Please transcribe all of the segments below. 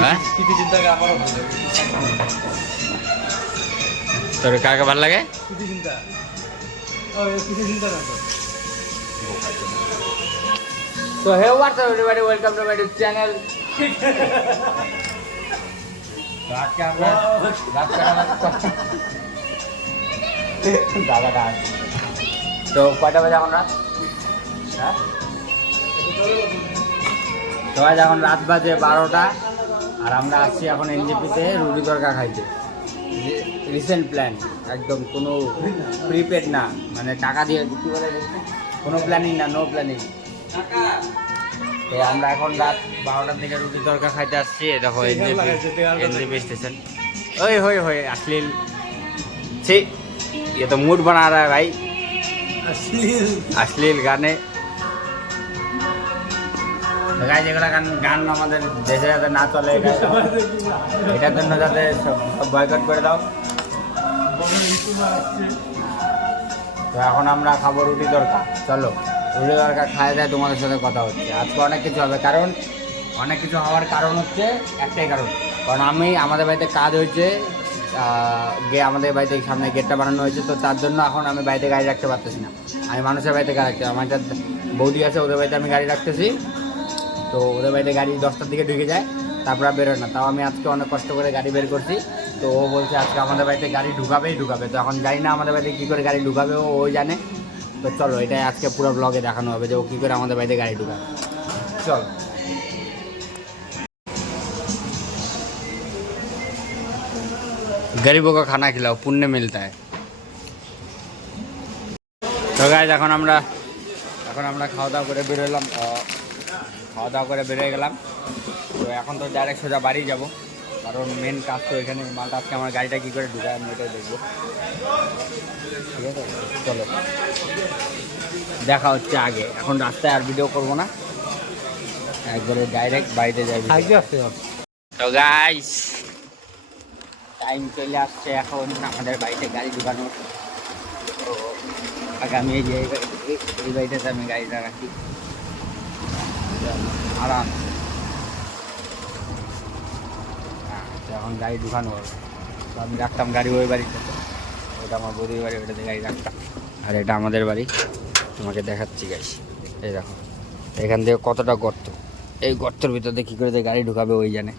হ্যাঁ তোর কাকে ভালো লাগে? So hey, what's up everybody? Welcome to my YouTube channel. রাত কে আমরা রাত দাদা দাদা তো কয়টা বাজে এখন রাত? হ্যাঁ তো আজ এখন রাত বাজে 12টা আর আমরা আসছি এখন এনজেপিতে রুটি তরকা খাইতে। রিসেন্ট প্ল্যান, একদম কোনো প্রিপেড না, মানে টাকা দিয়ে কি বলে কোনো প্ল্যানিং না, নো প্ল্যানিং। তো আমরা এখন রাত 12টার দিকে রুটি তরকা খাইতে আসছি। দেখো एनजेपी स्टेशन। ओए होए होए अश्लील छी, ये तो मूड बना रहा है भाई, अश्लील गाने। যেগুলা গান গান আমাদের দেশে যাতে না চলে এটার জন্য যাতে সব বয়কট করে দাও। তো এখন আমরা খাবো রুটি তরকা। চলো রুটি তরকা খাওয়া যায়, তোমাদের সাথে কথা হচ্ছে। আজকে অনেক কিছু হবে, কারণ অনেক কিছু হওয়ার কারণ হচ্ছে একটাই কারণ, কারণ আমাদের বাড়িতে কাজ হয়েছে, আমাদের বাড়িতে সামনে গেটটা বানানো হয়েছে। তো তার জন্য এখন আমি বাড়িতে গাড়ি রাখতে পারতেছি না, আমি মানুষের বাড়িতে গাড়ি রাখতে। আমার একটা বৌদি আছে, ওদের বাড়িতে আমি গাড়ি রাখতেছি। তো ওদের বাড়িতে গাড়ি 10টার দিকে ঢুকে যায়, তারপর আর বেরোয় না। তাও আমি আজকে অনেক কষ্ট করে গাড়ি বের করছি। তো ও বলছে আজকে আমাদের বাড়িতে গাড়ি ঢুকাবেই ঢুকাবে। তো এখন জানি না আমাদের বাড়িতে কী করে গাড়ি ঢুকাবে, ওই জানে। তো চলো এটাই আজকে পুরো ব্লগে দেখানো হবে যে ও কী করে আমাদের বাড়িতে গাড়ি ঢুকাবে। চল गरीबों को खाना खिलाओ, पुण्य मिलता है। তো গাইজ এখন আমরা খাওয়া দাওয়া করে বেরোলাম, গেলাম। তো এখন তো ডাইরেক্ট সোজা বাড়ি যাব, কারণ মেন কাজ তো এখানে। মালটা আজকে আমার গাড়িটা কী করে ঢুকায় আমি এটাই দেখবো। ঠিক আছে চলো দেখা হচ্ছে আগে। এখন রাস্তায় আর ভিডিও করবো না, একবারে ডাইরেক্ট বাড়িতে যাই। তো গাইজ টাইম চলে আসছে এখন আমাদের বাড়িতে গাড়ি ঢুকানোর। তো আগামী এই বাড়িটাতে আমি গাড়িটা রাখি আরাম। এখন গাড়ি ঢুকানো হবে। তো আমি রাখতাম গাড়ি ওই বাড়িতে, ওটা আমার বৌদির বাড়ি, ওটাতে গাড়ি রাখতাম। আর এটা আমাদের বাড়ি, তোমাকে দেখাচ্ছি গাইস। এই দেখো এখান থেকে কতটা গর্ত, এই গর্তের ভিতরে কী করে যে গাড়ি ঢুকাবে ওই জানে।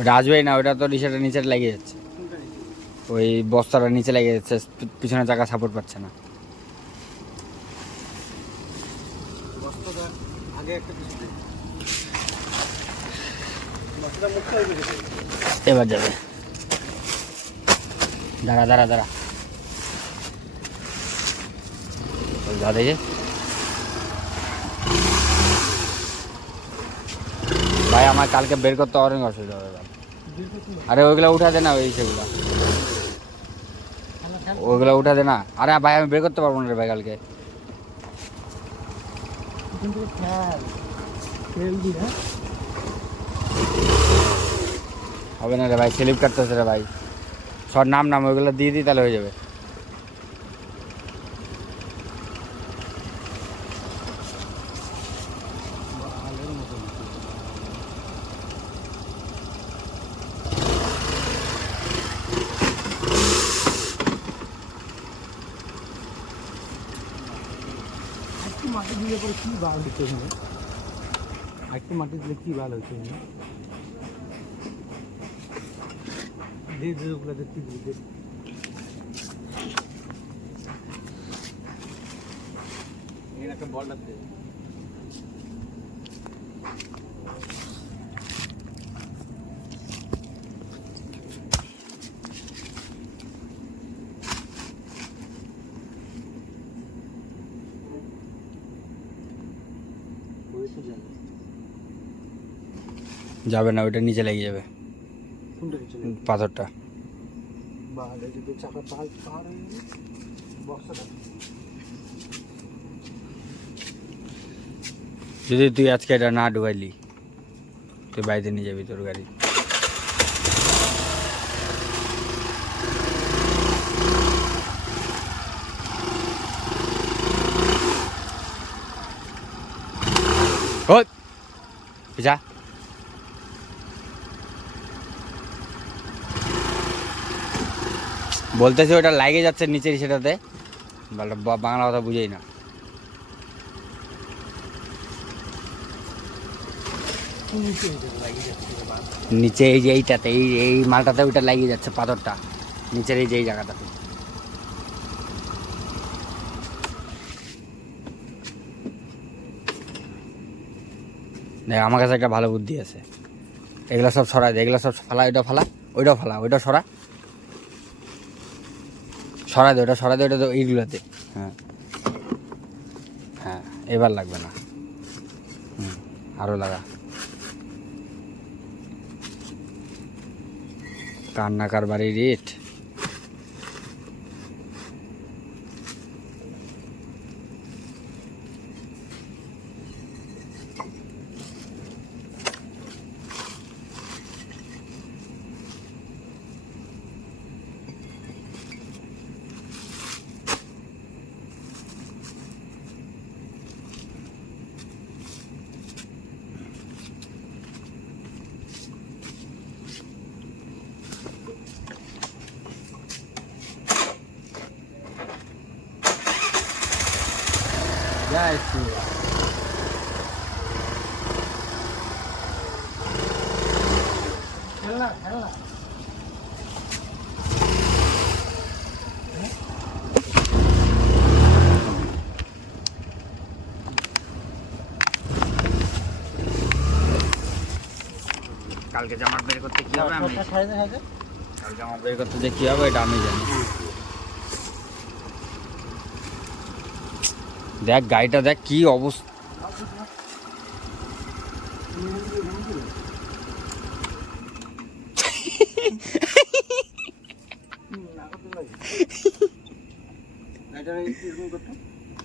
ওটা আসবেই না, ওটা তো রিক্সাটা নিচে লেগে যাচ্ছে, ওই বস্তাটা নিচে লেগে যাচ্ছে, পিছনে চাকা সাপোর্ট পাচ্ছে না। এবার যাবে, দাঁড়া দাঁড়া দাঁড়া যা দেখে ভাই, আমার কালকে বের করতে অনেক অসুবিধা হবে। আরে ওইগুলো উঠা দে না, ওইগুলো উঠা দে না। আরে ভাই আমি বের করতে পারবো না রে ভাই কালকে। হবে না রে ভাই, স্লিপ কাটতেছে রে ভাই। সব নাম ওইগুলো দিয়ে দিই, তাহলে হয়ে যাবে। মাটি দিলে পরে কি ভালো হচ্ছে, একটু মাটি দিলে কি ভালো হচ্ছে একটা বলটা যাবে তো যাবে। যাবে না, ওইটা নিচে লেগে যাবে কোনটা কিছু পাথরটা। বা যদি চাকা পাহাড় পাহাড় হয়ে যাবে বক্সটা। যদি তুই আজকে এটা না ঢুকাইলি, তুই বাড়িতে নিয়ে যাবি তোর গাড়ি। ওই যা, বলতেছি ওটা লাগে যাচ্ছে নিচের সেটাতে, বাংলা কথা বুঝেই না। নিচে এই যে এইটাতে, এই এই মালটাতে ওইটা লাগিয়ে যাচ্ছে পাথরটা, নিচের এই যে এই জায়গাটাতে। দেখ আমার কাছে একটা ভালো বুদ্ধি আছে, এগুলো সব সরাই দে, এগুলো সব ফালা, ওইটা ফালা, ওইটাও ফালা, ওইটা সরা, সরাই দে, ওটা সরাই দে, ওটা তো এইগুলোতে। হ্যাঁ হ্যাঁ, এবার লাগবে না, আরও লাগা। কান্নাকার বাড়ির ইট। জয় শ্রী রাম। খেলনা খেলনা কালকে জামা বের করতে কি হবে আমি, খাইতে খাইতে কাল জামা বের করতে যে কি হবে এটা আমি জানি। দেখ গাড়িটা দেখ কি অবস্থা।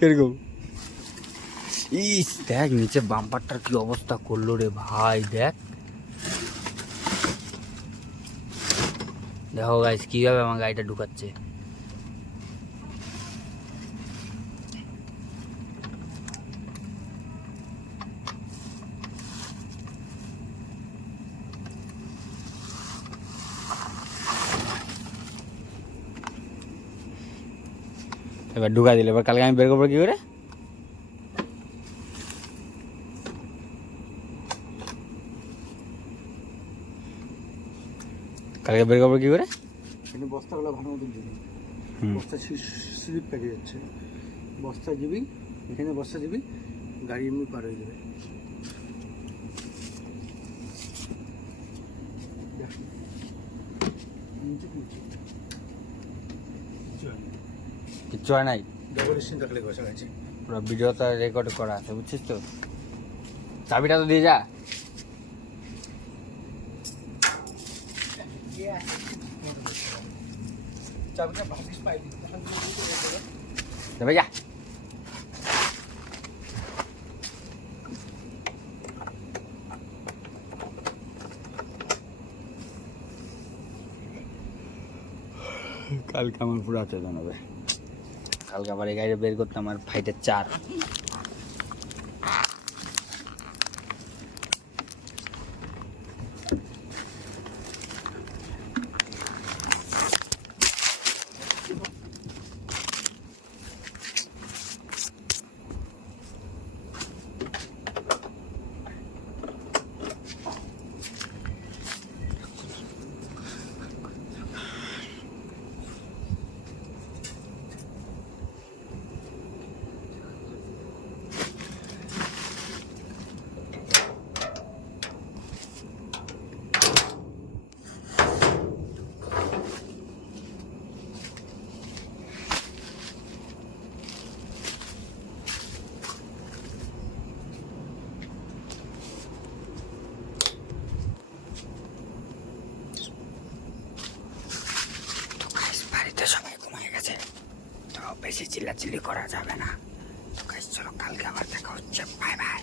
এরকম ইস, দেখ নিচে বাম্পারটার কি অবস্থা করলো রে ভাই। দেখ দেখো গাইস কিভাবে আমার গাড়িটা ঢুকাচ্ছে। এবার ঢুকা দিলে, এবার কালকে আমি বের করবো কি করে? কালকে বের করবো কি করে? এখানে বস্তাগুলো ভালো মতন দিবি, বস্তা স্লিপ পেকে যাচ্ছে, বস্তা দিবি এখানে, বস্তা দিবি, গাড়ি এমনি পার হয়ে যাবে। কিচ্ছু হয় নাই, ডবল স্ক্রিন থাকলে বসে গেছে। পুরো ভিডিওটা রেকর্ড করা আছে বুঝছিস তো। চাবিটা তো দিয়ে যা। চাবিটা ভাবিস পাইলি যাবে যা। কালকে আমার পুরো আচরণ হবে, কালকে আবার এই গাড়ি বের করতে আমার ফাইটের 4। বেশি চিল্লাচিল্লি করা যাবে না। তো গাইস চলো কালকে আবার দেখা হচ্ছে, বাই বাই।